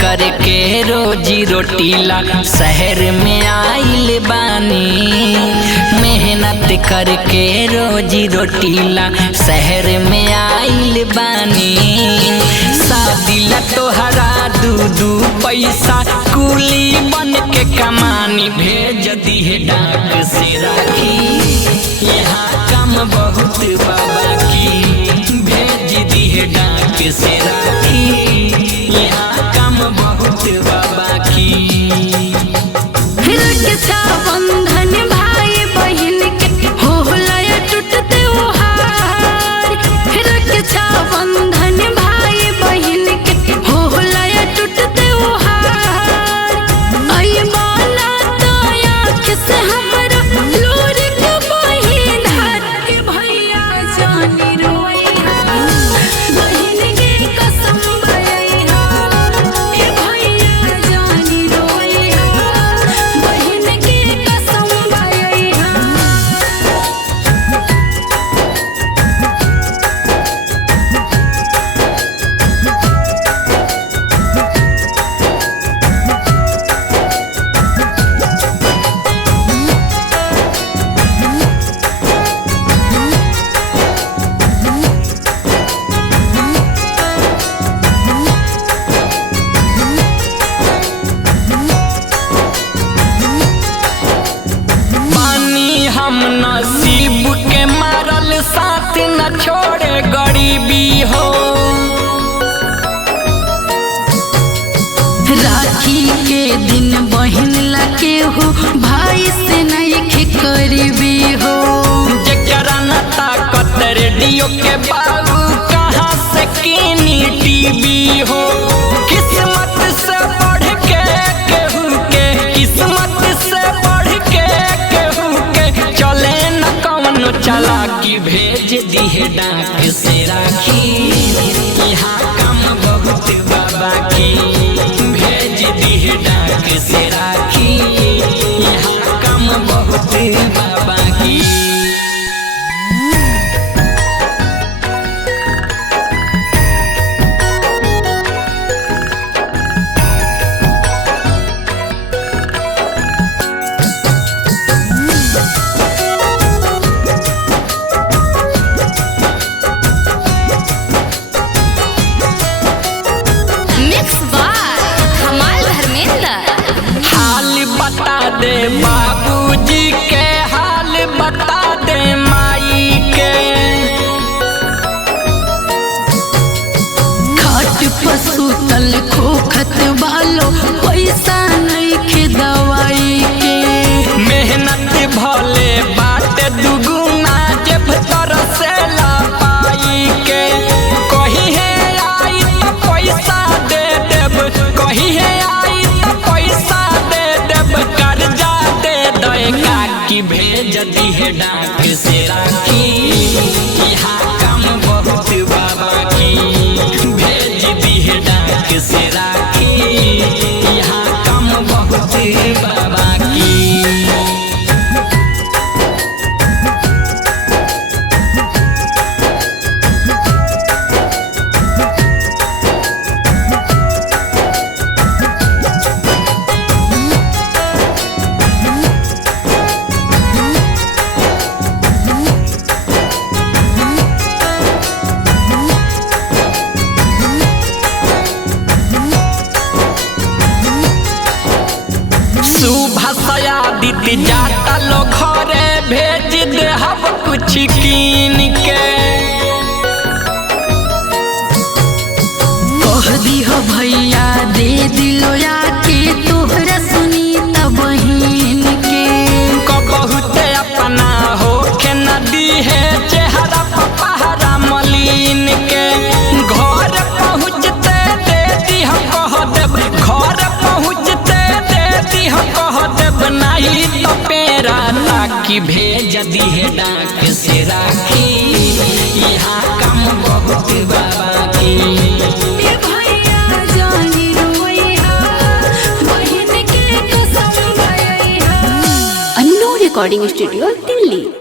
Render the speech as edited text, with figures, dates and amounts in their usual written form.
करके रोजी रोटीला शहर में आइल बानी। मेहनत करके रोजी रोटीला शहर में आइल बानी। शादी ला तोहरा दू पैसा कुली बन के कमानी भेज दिहे डाक से राखी। यहाँ काम बहुत बाबा की भेज दिहे डाक से राखी। यहाँ काम बहुत बाबा की। बंधन भाई बहन के होला टूटते ओहार। रक्षा बंधन भाई बहन के होला टूटते ओहार। आई बाला तो आँख से हमरा लोर के बहिन हाथ भैया जानी रोइहा। बहन के कसम भैया ए भैया जानी रोइहा। बहन के कसम भैया। बानी हम नसीब के मारल साथ न छोड़े गरीबी हो। राखी के दिन बहन लगे हो भाई से नहीं करीबी हो। जकरा न ताकत रेडियो के बाबू कहाँ से कीनी टीवी हो। किस्मत से बढ़ के केहू के किस्मत से बढ़ के केहू के चले न कौनो चालाकी भेज दिहे डाक से राखी। यहाँ काम बहुत बाबा की भेज दिहे डाक से राखी। यहाँ काम बहुत बाबा की। मिक्स बाय कमाल धर्मेंद्र। हाल बता दे बाबूजी के हाल बता दे माई के। खाट पशु तल खोखत वालो पैसा नहीं खे दवाई के। मेहनत भले बात दुगुना जेब तरसे ला पाई के। कहीं है आई तो पैसा दे देब कहीं है आई तो पैसा दे देब कर्जा दे देगा कि भेज दिहे डाक से राखी। यहाँ काम बहुत बाबा की भेज दिहे डाक से राखी। यहाँ काम बहुत बाबा की। सुभाषयादित्य जाता लो घरे भेज दे हम कुछ कीन के। कह दिह भैया दे दिलो आके तोहरा सुनीता बहिन के। बहुत अपना हो के नदी है चेहरा पपहरा मलिन के। घर पहुँचते दे दिह कह देब घर पहुँचते दे दिह कह देब नहीं तो पेरा ताकि भेज दिहे डाक से राखी। यहाँ काम बहुत बाबा की। ए भैया जानी रोइहा। बहन के कसम भैया। Annu recording studio Delhi.